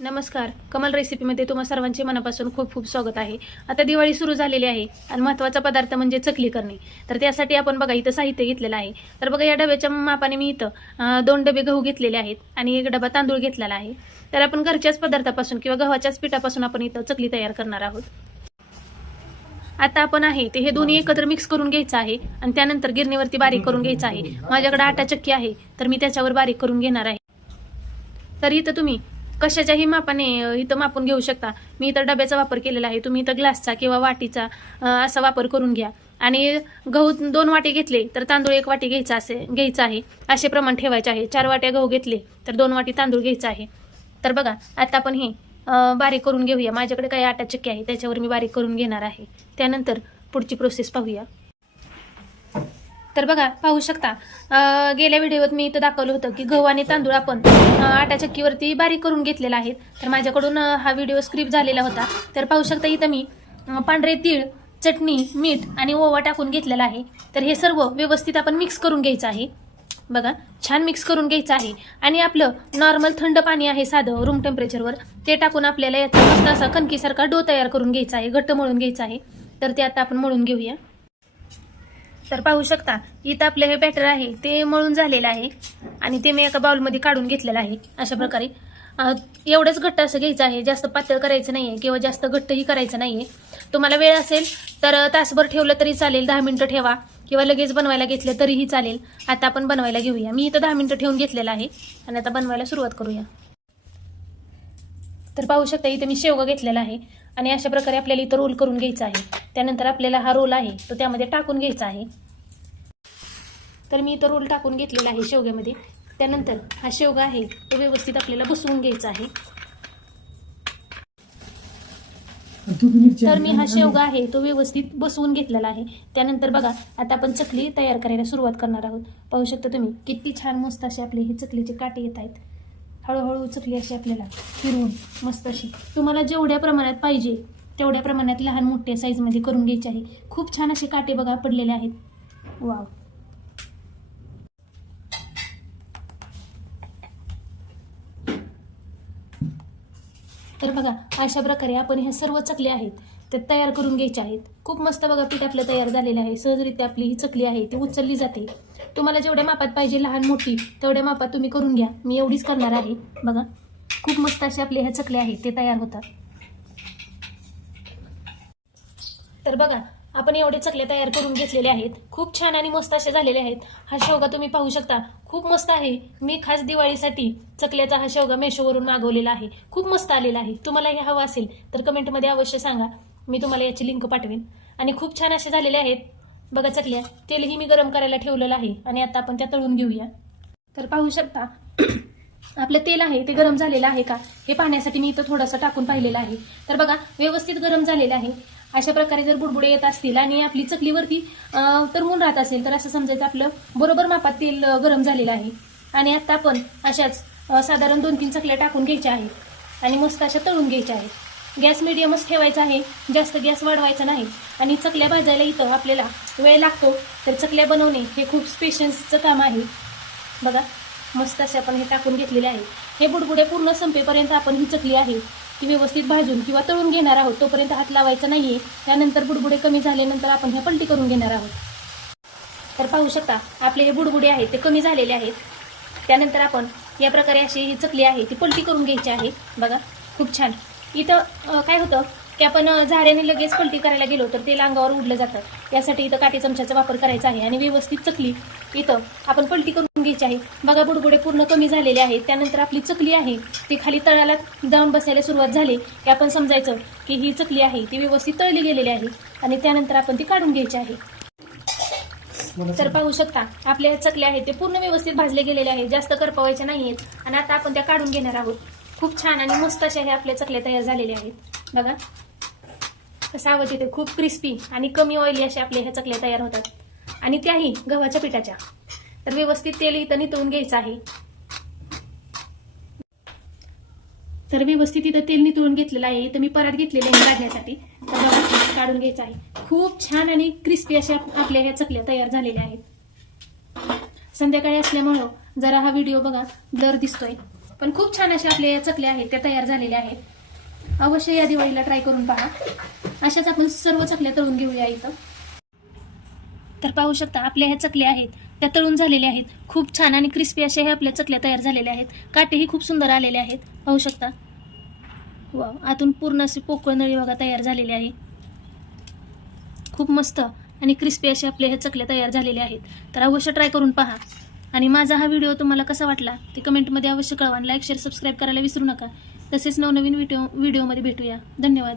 नमस्कार. कमल रेसिपीमध्ये तुम्हा सर्वांचे मनापासून खूप खूप स्वागत आहे. आता दिवाळी सुरू झालेली आहे आणि महत्त्वाचा पदार्थ म्हणजे चकली करणे. तर त्यासाठी आपण बघा इथं साहित्य घेतलेलं आहे. तर बघा या डब्याच्या मापाने मी इथं दोन डबे गहू घेतलेले आहेत आणि एक डबा तांदूळ घेतलेला आहे. तर आपण घरच्याच पदार्थापासून किंवा गव्हाच्याच पिठापासून आपण इथं चकली तयार करणार आहोत. आता आपण आहे ते हे दोन्ही एकत्र मिक्स करून घ्यायचं आहे आणि त्यानंतर गिरणीवरती बारीक करून घ्यायचं आहे. माझ्याकडे आटा चक्की आहे तर मी त्याच्यावर बारीक करून घेणार आहे. तर इथं तुम्ही कशाच्याही मापाने इथं मापून घेऊ शकता. मी इथं डब्याचा वापर केलेला आहे. तुम्ही इथं ग्लासचा किंवा वाटीचा असा वापर करून घ्या. आणि गहू दोन वाटी घेतले तर तांदूळ एक वाटी घ्यायचा असे घ्यायचा आहे. असे प्रमाण ठेवायचे आहे. चार वाट्या गहू घेतले तर दोन वाटी तांदूळ घ्यायचा आहे. तर बघा आता आपण हे बारीक करून घेऊया. माझ्याकडे काही आटा चक्की आहे त्याच्यावर मी बारीक करून घेणार आहे. त्यानंतर पुढची प्रोसेस पाहूया. तर बघा पाहू शकता. गेल्या व्हिडिओत मी इथं दाखवलं होतं की गहू आणि तांदूळ आपण आटा चक्कीवरती बारीक करून घेतलेला आहे. तर माझ्याकडून हा व्हिडिओ स्क्रिप्ट झालेला होता. तर पाहू शकता इथं मी पांढरे तीळ चटणी मीठ आणि ओवा टाकून घेतलेला आहे. तर हे सर्व व्यवस्थित आपण मिक्स करून घ्यायचं आहे. बघा छान मिक्स करून घ्यायचं आहे. आणि आपलं नॉर्मल थंड पाणी आहे साधं रूम टेम्परेचरवर ते टाकून आपल्याला याचा मस्त असा कणकीसारखा डो तयार करून घ्यायचा आहे घट्ट मळून घ्यायचा आहे. तर ते आता आपण मळून घेऊया. तर पाहू शकता इथं आपलं हे बॅटर आहे ते मळून झालेलं आहे आणि ते मी एका बाउलमध्ये काढून घेतलेलं आहे अशा प्रकारे. एवढंच घट्ट असं घ्यायचं आहे जास्त पातळ करायचं नाही आहे किंवा जास्त घट्टही करायचं नाही आहे तुम्हाला वेळ असेल तर तासभर ठेवलं तरी चालेल दहा मिनटं ठेवा किंवा लगेच बनवायला घेतलं तरीही चालेल. आता आपण बनवायला घेऊया. मी इथं दहा मिनटं ठेवून घेतलेलं आहे आणि आता बनवायला सुरुवात करूया. तर पाहू शकता इथे मी शेवगा घेतलेला आहे. आणि अशा प्रकारे आपल्याला इथं रोल करून घ्यायचा आहे. त्यानंतर आपल्याला हा रोल आहे तो त्यामध्ये टाकून घ्यायचा आहे. तर मी इथं रोल टाकून घेतलेला आहे शेवग्यामध्ये. त्यानंतर हा शेवगा आहे तो व्यवस्थित आपल्याला बसवून घ्यायचा आहे. तर मी हा शेवगा आहे तो व्यवस्थित बसवून घेतलेला आहे. त्यानंतर बघा आता आपण चकली तयार करायला सुरुवात करणार आहोत. पाहू शकता तुम्ही किती छान मस्त असे आपले हे चकलीचे काटे येत आहेत. हळूहळू उचकली अशी आपल्याला फिरवून मस्त अशी. तुम्हाला जेवढ्या प्रमाणात पाहिजे तेवढ्या प्रमाणात लहान मोठ्या साईजमध्ये करून घ्यायचे आहे. खूप छान असे काटे बघा पडलेले आहेत. वाव तर बघा अशा प्रकारे आपण ह्या सर्व चकले आहेत ते तयार करून घ्यायचे आहेत. खूप मस्त बघा पीठ आपलं तयार झालेलं आहे. सहजरित्या आपली ही चकली आहे ती उचलली जाते. तुम्हाला जेवढ्या मापात पाहिजे लहान मोठी तेवढ्या मापात तुम्ही करून घ्या. मी एवढीच करणार आहे. बघा खूप मस्त असे आपले ह्या चकले आहेत ते तयार होतात. तर बघा आपण एवढे चकले तयार करून घेतलेले आहेत. खूप छान आणि मस्त असे झालेले आहेत. हा शेवगा तुम्ही पाहू शकता. खूप मस्त आहे. मी खास दिवाळीसाठी चकल्याचा हा शेवगा मेशोवरून मागवलेला आहे. खूप मस्त आलेला आहे. तुम्हाला हे हवं असेल तर कमेंटमध्ये अवश्य सांगा. मी तुम्हाला याची लिंक पाठवेन. आणि खूप छान असे झालेले आहेत. बघा चकल्या. तेलही मी गरम करायला ठेवलेलं आहे आणि आता आपण त्या तळून घेऊया. तर पाहू शकता आपलं तेल आहे ते गरम झालेलं आहे का? हे पाहण्यासाठी मी इथं थोडंसं टाकून पाहिलेलं आहे. तर बघा व्यवस्थित गरम झालेलं आहे. अशा प्रकारे जर बुडबुडे येत असतील आणि आपली चकलीवरती तरमून राहत असेल तर असं समजायचं आपलं बरोबर मापात तेल गरम झालेलं आहे. आणि आता आपण अशाच साधारण दोन तीन चकल्या टाकून घ्यायच्या आहेत. आणि मस्त अशा तळून घ्यायच्या आहेत. गॅस मिडियमच ठेवायचा आहे. जास्त गॅस वाढवायचा नाही. आणि चकल्या भाजायला इथं आपल्याला वेळ लागतो. तर चकल्या बनवणे हे खूप स्पेशन्सचं काम आहे. बघा मस्त असे आपण हे टाकून घेतलेले आहे. हे बुडबुडे पूर्ण संपेपर्यंत आपण ही चकली आहे. ती व्यवस्थित भाजून किंवा तळून घेणार आहोत. तोपर्यंत हात लावायचा नाहीये. त्यानंतर बुडबुडे कमी झाल्यानंतर आपण ह्या पलटी करून घेणार आहोत. तर पाहू शकता आपले हे बुडबुडे आहेत ते कमी झालेले आहेत. त्यानंतर आपण या प्रकारे अशी ही चकली आहे ती पलटी करून घ्यायची आहे. बघा खूप छान. इथं काय होतं की आपण झाऱ्याने लगेच पलटी करायला गेलो तर ते अंगावर उडलं जातं. यासाठी इथं काटे चमच्याचा वापर करायचा आहे आणि व्यवस्थित चकली इथं आपण पलटी करून घ्यायची आहे. बघा बुडबुडे पूर्ण कमी झालेले आहेत. त्यानंतर आपली चकली आहे ती खाली तळाला जाऊन बसायला सुरुवात झाली की आपण समजायचं की ही चकली आहे ती व्यवस्थित तळली गेलेली आहे आणि त्यानंतर आपण ती काढून घ्यायची आहे. तर पाहू शकता आपल्या चकल्या आहेत ते पूर्ण व्यवस्थित भाजले गेलेले आहेत. जास्त करपवायचे नाही आहेत आणि आता आपण त्या काढून घेणार आहोत. खूप छान आणि मस्त अशा ह्या आपल्या चकल्या तयार झालेल्या आहेत. बघा. कसा आवडते येते खूप क्रिस्पी आणि कमी ऑइली अशा आपल्या ह्या चकल्या तयार होतात. आणि त्याही गव्हाच्या पिठाच्या. तर व्यवस्थित तेल इथं नितळून घ्यायचं आहे. तर व्यवस्थित इथं तेल नितळून घेतलेलं आहे. इथं मी परात घेतलेले आहे काढण्यासाठी. तर काढून घ्यायचं आहे. खूप छान आणि क्रिस्पी अशा आपल्या ह्या चकल्या तयार झालेल्या आहेत. संध्याकाळी असल्यामुळं जरा हा व्हिडिओ बघा ब्लर दिसतोय. पण खूप छान अशा आपल्या या चकल्या आहेत त्या तयार झालेल्या आहेत. अवश्य या दिवाळीला ट्राय करून पहा. अशाच आपण सर्व चकल्या तळून घेऊया इथं. तर पाहू शकता आपल्या ह्या चकल्या आहेत त्या तळून झालेल्या आहेत. खूप छान आणि क्रिस्पी अशा ह्या आपल्या चकल्या तयार झालेल्या आहेत. काटेही खूप सुंदर आलेले आहेत. पाहू शकता. वा आतून पूर्ण अशी पोकळ नळी बघा तयार झालेली आहे. खूप मस्त आणि क्रिस्पी अशा आपले हे चकले तयार झालेले आहेत. तर अवश्य ट्राय करून पहा. आणि माझा हा व्हिडिओ तुम्हाला कसा वाटला ते कमेंटमध्ये अवश्य कळवा लाईक शेअर सबस्क्राईब करायला विसरू नका. तसेच नवनवीन व्हिडिओ व्हिडिओमध्ये भेटूया. धन्यवाद.